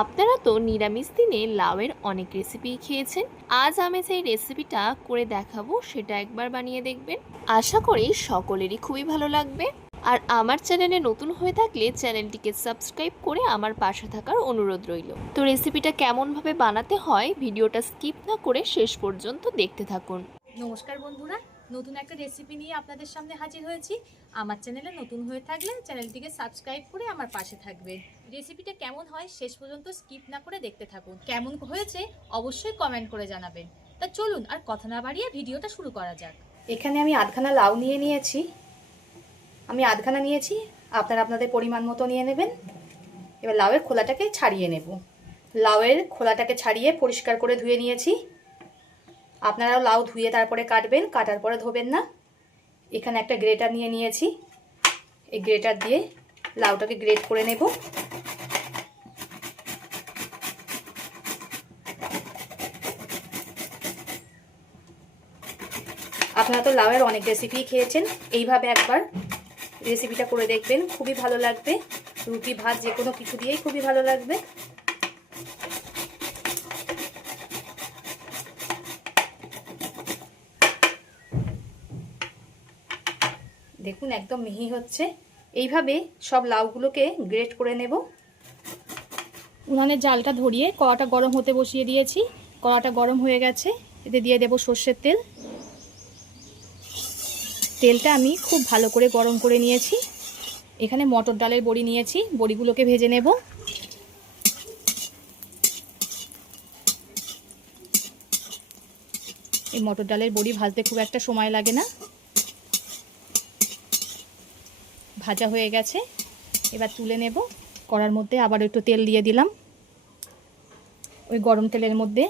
আপনারা তো নিরামিষ দিনে লাউয়ের অনেক রেসিপি খেয়েছেন। আজ আমি সেই রেসিপিটা করে দেখাবো, সেটা একবার বানিয়ে দেখবেন। আশা করি সকলেরই খুবই ভালো লাগবে। আর আমার চ্যানেলে নতুন হয়ে থাকলে চ্যানেলটিকে সাবস্ক্রাইব করে আমার পাশে থাকার অনুরোধ রইল। তো রেসিপিটা কেমনভাবে বানাতে হয় ভিডিওটা স্কিপ না করে শেষ পর্যন্ত দেখতে থাকুন। নমস্কার বন্ধুরা, নতুন একটা রেসিপি নিয়ে আপনাদের সামনে হাজির হয়েছি। আমার চ্যানেলে নতুন হয়ে থাকলে চ্যানেলটিকে সাবস্ক্রাইব করে আমার পাশে থাকবেন। রেসিপিটা কেমন হয় শেষ পর্যন্ত স্কিপ না করে দেখতে থাকুন। কেমন হয়েছে অবশ্যই কমেন্ট করে জানাবেন। তা চলুন আর কথা না বাড়িয়ে ভিডিওটা শুরু করা যাক। এখানে আমি আধখানা লাউ নিয়েছি। আপনারা আপনাদের পরিমাণ মতো নিয়ে নেবেন। এবার লাউয়ের খোলাটাকে ছাড়িয়ে নেব। লাউয়ের খোলাটাকে ছাড়িয়ে পরিষ্কার করে ধুয়ে নিয়েছি। আপনারাও লাউ ধুয়ে তারপরে কাটবেন, কাটার পরে ধোবেন না। এখানে একটা গ্রেটার নিয়েছি। এই গ্রেটার দিয়ে লাউটাকে গ্রেট করে নেব। আপনারা তো লাউয়ের অনেক রেসিপি খেয়েছেন, এইভাবে একবার রেসিপিটা করে দেখবেন, খুবই ভালো লাগবে। রুটি ভাত যে কোনো কিছু দিয়েই খুবই ভালো লাগবে। দেখুন একদম মিহি হচ্ছে। এইভাবে সব লাউগুলোকে গ্রেট করে নেব। উনানের জালটা ধরিয়ে কড়াটা গরম হতে বসিয়ে দিয়েছি। কড়াটা গরম হয়ে গেছে, এতে দিয়ে দেব সর্ষের তেল। তেলটা আমি খুব ভালো করে গরম করে নিয়েছি। এখানে মটর ডালের বড়ি নিয়েছি, বড়িগুলোকে ভেজে নেব। এই মটর ডালের বড়ি ভাজতে খুব একটা সময় লাগে না। ভাজা হয়ে গেছে, এবার তুলে নেব। কড়ার মধ্যে আবার একটু তেল দিয়ে দিলাম। ওই গরম তেলের মধ্যে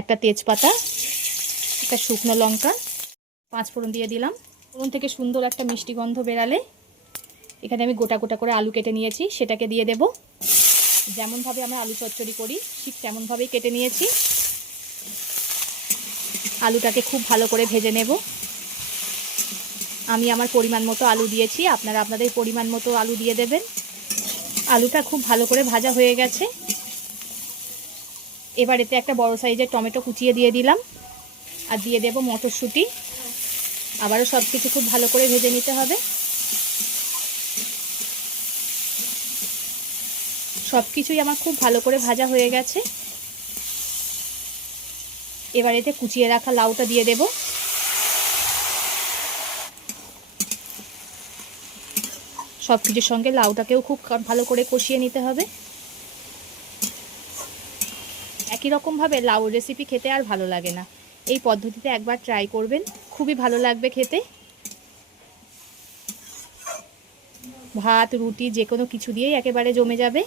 একটা তেজপাতা, একটা শুকনো লঙ্কা, 5 ফোড়ন দিয়ে দিলাম। ফোড়ন থেকে সুন্দর একটা মিষ্টি গন্ধ বেরালে এখানে আমি গোটা গোটা করে আলু কেটে নিয়েছি, সেটাকে দিয়ে দেব। যেমনভাবে আমরা আলু চচ্চড়ি করি ঠিক তেমনভাবেই কেটে নিয়েছি। আলুটাকে খুব ভালো করে ভেজে নেব। আমি আমার পরিমাণ মতো আলু দিয়েছি, আপনারা আপনাদের পরিমাণ মতো আলু দিয়ে দেবেন। আলুটা খুব ভালো করে ভাজা হয়ে গেছে। এবার এতে একটা বড় সাইজের টমেটো কুচিয়ে দিয়ে দিলাম, আর দিয়ে দেব মটরশুঁটি। আবারও সব কিছু খুব ভালো করে ভেজে নিতে হবে। সব কিছুই আমার খুব ভালো করে ভাজা হয়ে গেছে। এবার এতে কুচিয়ে রাখা লাউটা দিয়ে দেব। সব কিছুর সঙ্গে লাউটাকেও খুব ভালো করে কষিয়ে নিতে হবে। একই রকমভাবে লাউ রেসিপি খেতে আর ভালো লাগে না। এই পদ্ধতিতে একবার ট্রাই করবেন, খুবই ভালো লাগবে খেতে। ভাত রুটি যে কোনো কিছু দিয়েই একেবারে জমে যাবে।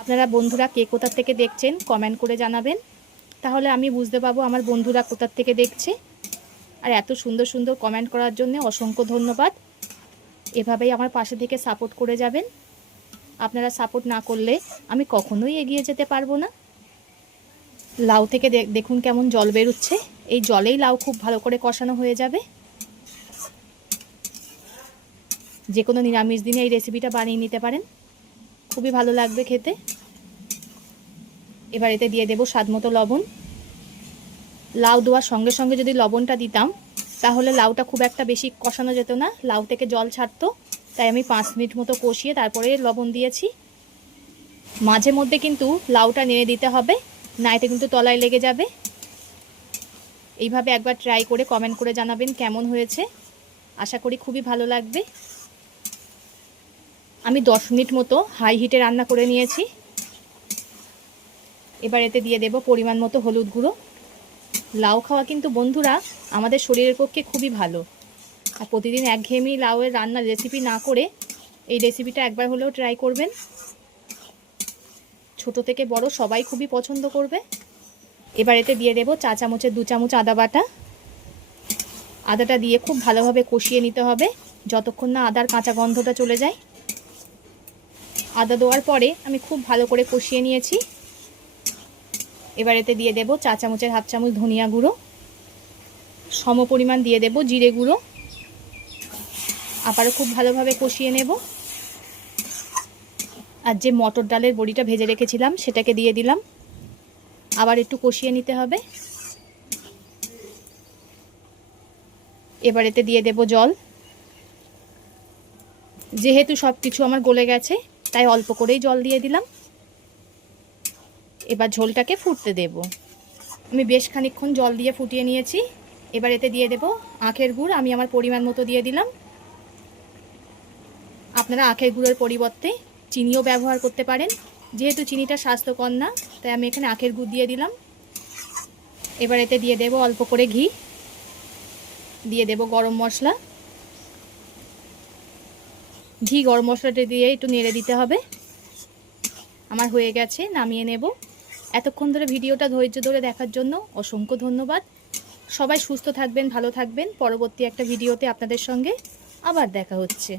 আপনারা বন্ধুরা কে কোথা থেকে দেখছেন কমেন্ট করে জানাবেন, তাহলে আমি বুঝতে পারবো আমার বন্ধুরা কোথা থেকে দেখছে। আর এত সুন্দর সুন্দর কমেন্ট করার জন্য অসংখ্য ধন্যবাদ। এভাবেই আমার পাশে থেকে সাপোর্ট করে যাবেন। আপনারা সাপোর্ট না করলে আমি কখনোই এগিয়ে যেতে পারবো না। লাউ থেকে দেখুন কেমন জল বেরোচ্ছে। এই জলেই লাউ খুব ভালো করে কষানো হয়ে যাবে। যে কোনো নিরামিষ দিনে এই রেসিপিটা বানিয়ে নিতে পারেন, খুবই ভালো লাগবে খেতে। এবার এতে দিয়ে দেব স্বাদমতো লবণ। লাউ দেওয়ার সঙ্গে সঙ্গে যদি লবণটা দিতাম তাহলে লাউটা খুব একটা বেশি কষানো যেত না, লাউ থেকে জল ছাড়তো। তাই আমি 5 মিনিট মতো কষিয়ে তারপরে লবণ দিয়েছি। মাঝে মধ্যে কিন্তু লাউটা নেড়ে দিতে হবে, না এতে কিন্তু তলায় লেগে যাবে। এইভাবে একবার ট্রাই করে কমেন্ট করে জানাবেন কেমন হয়েছে। আশা করি খুবই ভালো লাগবে। আমি 10 মিনিট মতো হাই হিটে রান্না করে নিয়েছি। এবার এতে দিয়ে দেব পরিমাণ মতো হলুদ গুঁড়ো। লাউ খাওয়া কিন্তু বন্ধুরা আমাদের শরীরের পক্ষে খুবই ভালো। আর প্রতিদিন একঘেয়েমি লাউয়ের রান্নার রেসিপি না করে এই রেসিপিটা একবার হলেও ট্রাই করবেন। ছোট থেকে বড় সবাই খুবই পছন্দ করবে। এবার এতে দিয়ে দেব 4 চামচের 2 চামচ আদা বাটা। আদাটা দিয়ে খুব ভালোভাবে কষিয়ে নিতে হবে যতক্ষণ না আদার কাঁচা গন্ধটা চলে যায়। আদা দেওয়ার পরে আমি খুব ভালো করে কষিয়ে নিয়েছি। এবার এতে দিয়ে দেব 4 চামচের 1/2 চামচ ধনিয়া গুঁড়ো, সম পরিমাণ দিয়ে দেব জিরে গুঁড়ো। আবারও খুব ভালোভাবে কষিয়ে নেব। আর যে মটর ডালের বড়িটা ভেজে রেখেছিলাম সেটাকে দিয়ে দিলাম। আবার একটু কষিয়ে নিতে হবে। এবার এতে দিয়ে দেব জল। যেহেতু সব কিছু আমার গলে গেছে তাই অল্প করেই জল দিয়ে দিলাম। এবার ঝোলটাকে ফুটতে দেব। আমি বেশ খানিকক্ষণ জল দিয়ে ফুটিয়ে নিয়েছি। এবার এতে দিয়ে দেব আখের গুড়। আমি আমার পরিমাণ মতো দিয়ে দিলাম। আপনারা আখের গুড়ের পরিবর্তে চিনিও ব্যবহার করতে পারেন। যেহেতু চিনিটা স্বাস্থ্যকর না, তাই আমি এখানে আখের গুড় দিয়ে দিলাম। এবার এতে দিয়ে দেব অল্প করে ঘি, দিয়ে দেব গরম মশলা। ঘি গরম মশলাটা দিয়ে একটু নেড়ে দিতে হবে। আমার হয়ে গেছে, নামিয়ে নেব। এতক্ষণ ধরে ভিডিওটা ধৈর্য ধরে দেখার জন্য অসংখ্য ধন্যবাদ। সবাই সুস্থ থাকবেন, ভালো থাকবেন। পরবর্তী একটা ভিডিওতে আপনাদের সঙ্গে আবার দেখা হচ্ছে।